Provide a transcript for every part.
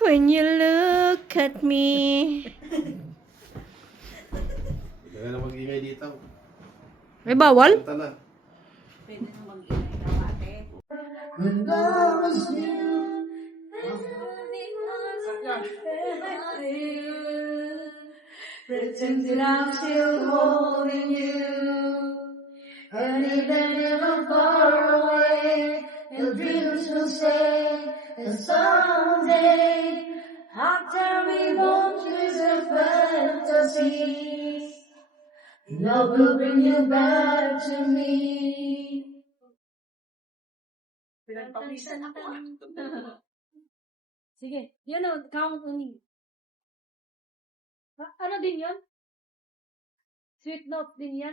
When you look at me. Kaya na mag-ingay dito. May bawal? Kanta na. Pwede na mag-inay daw ate. Pretend that I'm still holding you. And even if I'm far away, dreams will stay. And someday, after we won't use a fantasy, love will bring you back to me. Pinagpawisan ako ah. Sige, yun o, count ulit. Ha, ano din yun? Sweet note din yan?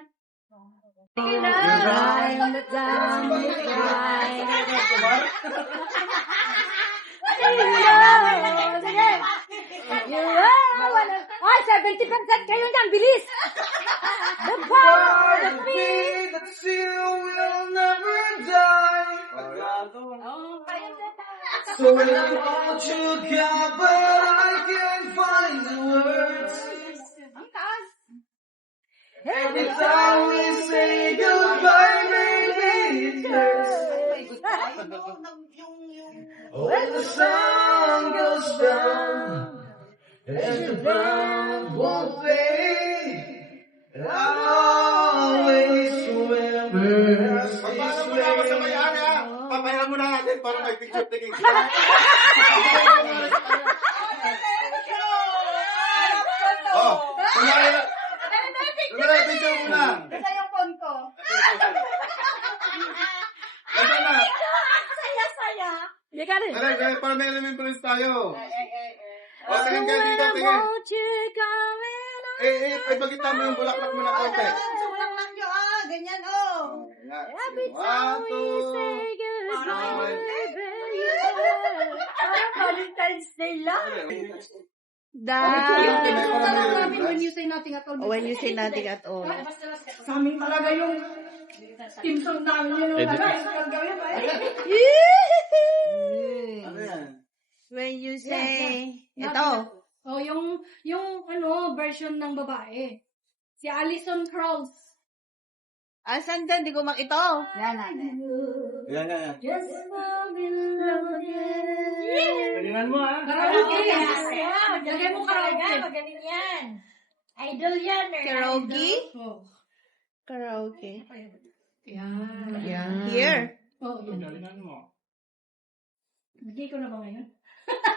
Sige na! Grind it down, grind Sige! You are one of... Ay, 70% kayo niyan, bilis! The power, the peace! that still will never die. So when I want you, God, but I can't find the words. Every time we say goodbye, baby, it hurts. When the sun goes down and the ground won't fade, I'll always remember. Pagpasok mo na sa may-ari ha. Papahiram mo na natin para may picture taking. Oh, kunyari na. Kunyari, picture muna. Ito yung phone ko. Ito na. Saya-saya. Hindi ka rin. Tara, tara, para may remembrance tayo. Ay, ay, ay, ay. O, tingin ka dito, tingin. Eh, eh, ay, bagita mo yung bulaklak mo na konti. Sulang lang nyo ah. Ganyan oh. One, time we say goodbye, baby. Parang Valentine's Day lang. Yung Dahil tinutulungan lang namin when you say nothing at all. when you say nothing at all. Sa amin talaga yung team song namin yun. Yung talaga, yung gawin pa eh. Ano yan? When you say, ito, Oh, yung, yung, ano, version ng babae. Si Alison Krauss. Asan dyan? Di ko. Yan natin. Yan, yan, yan. Just fall in love again. Galingan mo ha. Karaoke. Yan. Lagay mo karaoke. Magaling yan. Idol yan. eh. Karaoke? Oh. Karaoke. Yan. Yeah. Here. Oh, yan. Galingan mo. Bigay ko na ba ngayon?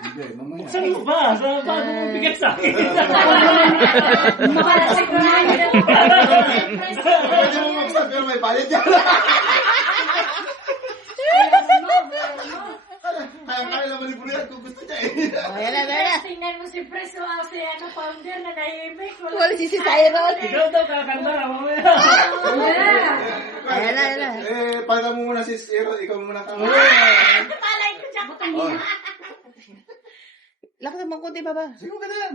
Hindi, mamaya. Saan mo ba? Sa bago mo bigat sa akin. Makalasig na yun. Pwede mo mag-stop pero may palit yan. Kaya kaya naman ni Brian kung gusto niya eh. Oh, yan na, yan na. Tingnan mo si Preso ang si ano, founder na nahimik. Wala si si Tyrone. Ikaw daw kakanta. Mamaya. Ayan na, ayan na. Eh, pala mo muna si Zero, ikaw muna ka. Palay ko siya. Oh, Lakas naman kunti, baba. Sige ka na yan.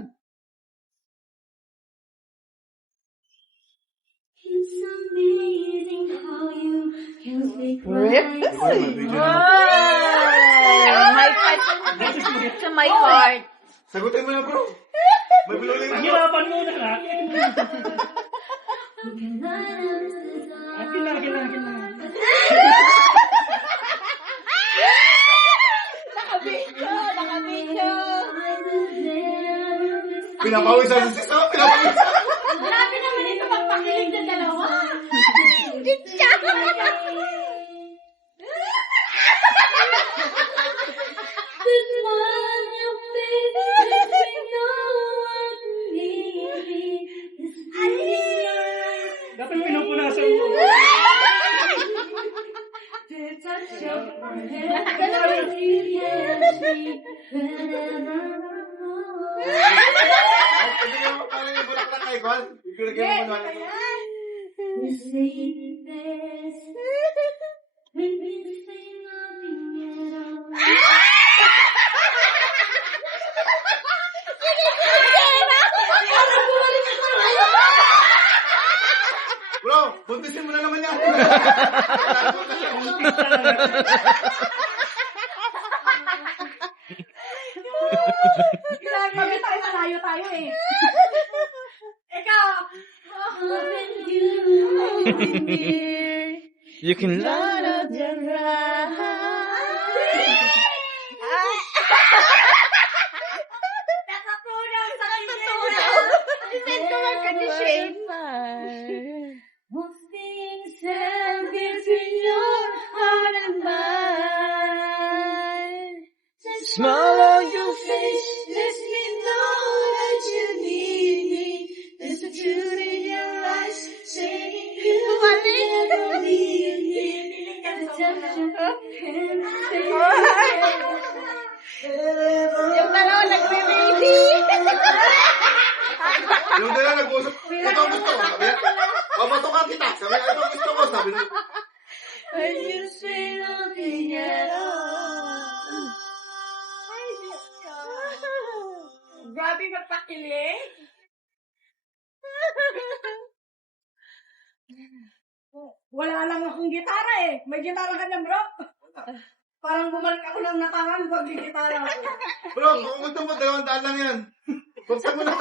Speak Rip. My heart. To my heart. Sagutin mo na bro. May bulolin na. Hirapan mo na lang. Akin na, akin na, akin na. Nakabidyo, nakabidyo. Pinapawisan si Siso, pinapawisan. Grabe naman ito magpakilig ng dalawa. Yung bulaklak kay Kwan. Ibigay mo muna. Bro, buntisin mo na naman yan. Stand between your heart and. Smile on your face. Lets me know that you need me. There's a truth in your eyes saying you will never leave me. The touch of your hand Yung dalawa nagre-ready. Yung dala nag-usap, ito ang gusto ko. Sabi niya, pamatukan kita. Sabi niya, ito ang gusto ko. Sabi niya, When you say nothing at all. Grabe magpakilig. Wala lang akong gitara eh. May gitara ka na bro. Parang bumalik ako ng nakaraan pag gitara ako. bro, kung gusto mo, dalawang daan lang yan. Buksan mo na.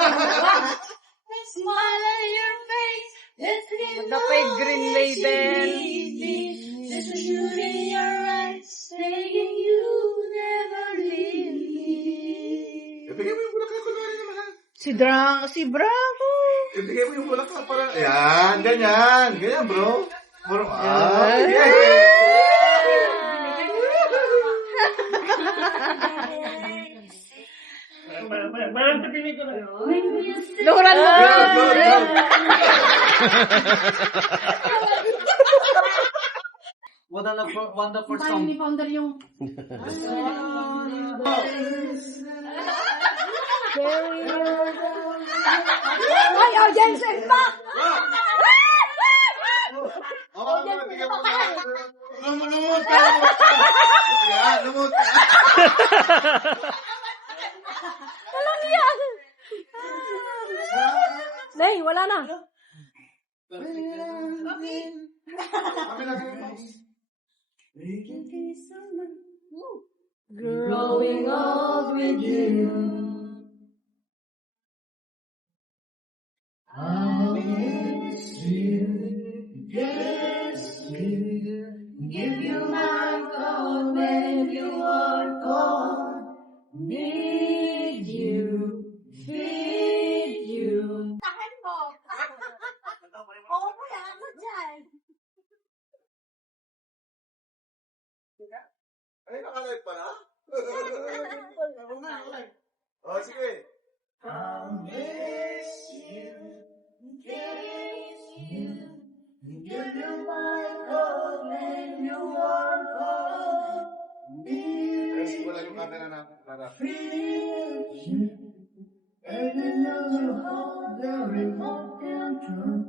Smile on your face. Let me know green that you label. need me. There's a truth in your eyes saying you never leave me. Ibigay mo yung bulaklak ko naman ha. Si Drang, si Bravo. Ibigay mo yung bulaklak para... Ayan, ganyan. Ganyan, bro. Bro, ah. Ayan. Parang tapinig ko na. Luhuran mo. Good, good. Wonderful, wonderful song. ni Founder yung Ay! Oo, ano, bigyan mo na. Lumut, lumut ka, lumut ka. Ayan, lumut ka. Nay, wala na. Kami lang. growing old with you. I'll miss you, miss you, give you my all when you are gone. Ay, nakalive pa na? Oh, sige. I'll miss you, kiss you, give you my all when you are gone. Press Need ko lang yung camera natin para. feel you, and I know you hold the remote control.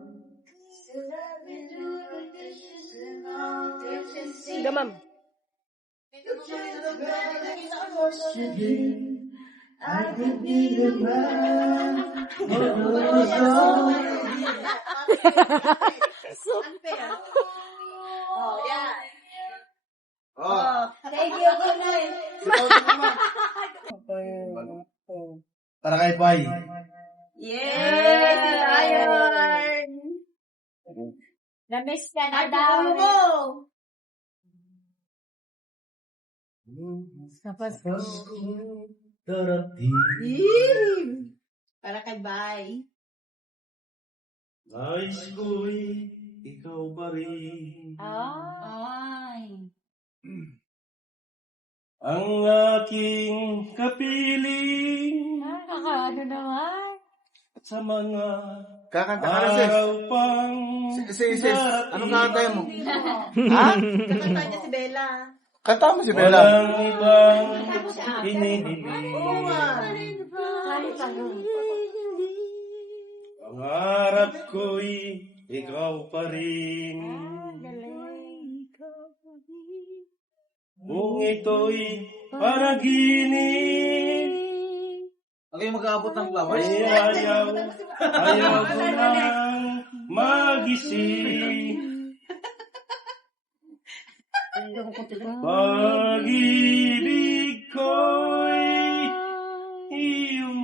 So let me do the dishes and all dishes. Sige, ma'am. I could be the man. Oh, yan. Oh, Thank you, good night. Para kay Pai. Yes, Iron. Na-miss ka na daw. Para kay Bay. Nais ko'y ikaw pa rin. Ay. Ang aking kapiling Nakakaano naman. sa mga Kakanta ka na, sis. araw pang Sis, sis, sis. Anong kakanta mo? Ha? Kakanta niya si Bella. Kanta mo si Bella. walang ibang hinihiling. Kahit ano. Pangarap ko'y ikaw pa rin. Kung ito'y panaginip, Ang kayo mag-aabot ng flowers. ay ayaw, ayaw ko nang magising. Pag-ibig ko'y iyo,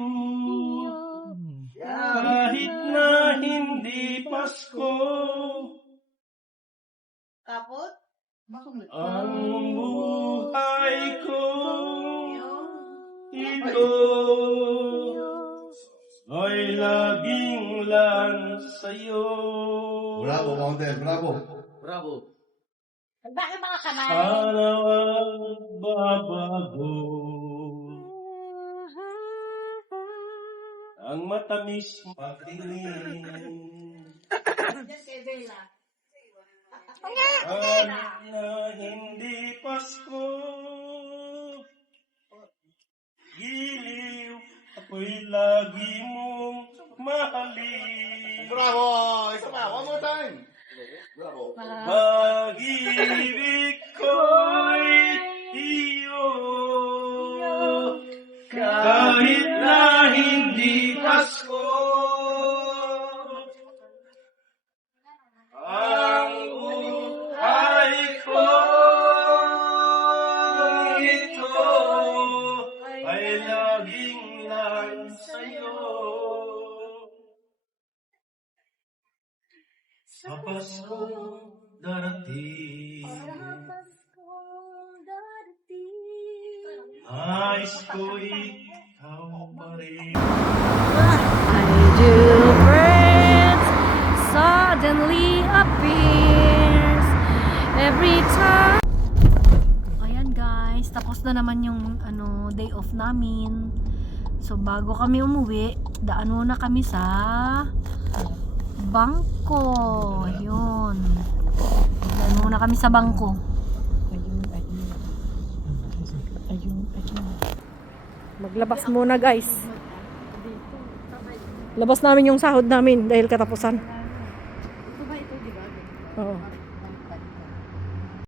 kahit na hindi Pasko. Kapot? Ang buhay ko ito ay laging lang sa'yo. Bravo, Mountain. Bravo. Bravo. Kamay? Araw babago ang matamis patingin Kahit na hindi Pasko Pasko. Ay sa'yo. Sa Pasko darating. Nais ko'y ikaw pa rin I do birds suddenly appears every time. Ayan guys, tapos na naman yung ano day off namin. So bago kami umuwi, daan muna kami sa bangko. Yun. Daan muna kami sa bangko. Maglabas muna guys. Labas namin yung sahod namin dahil katapusan. Oo.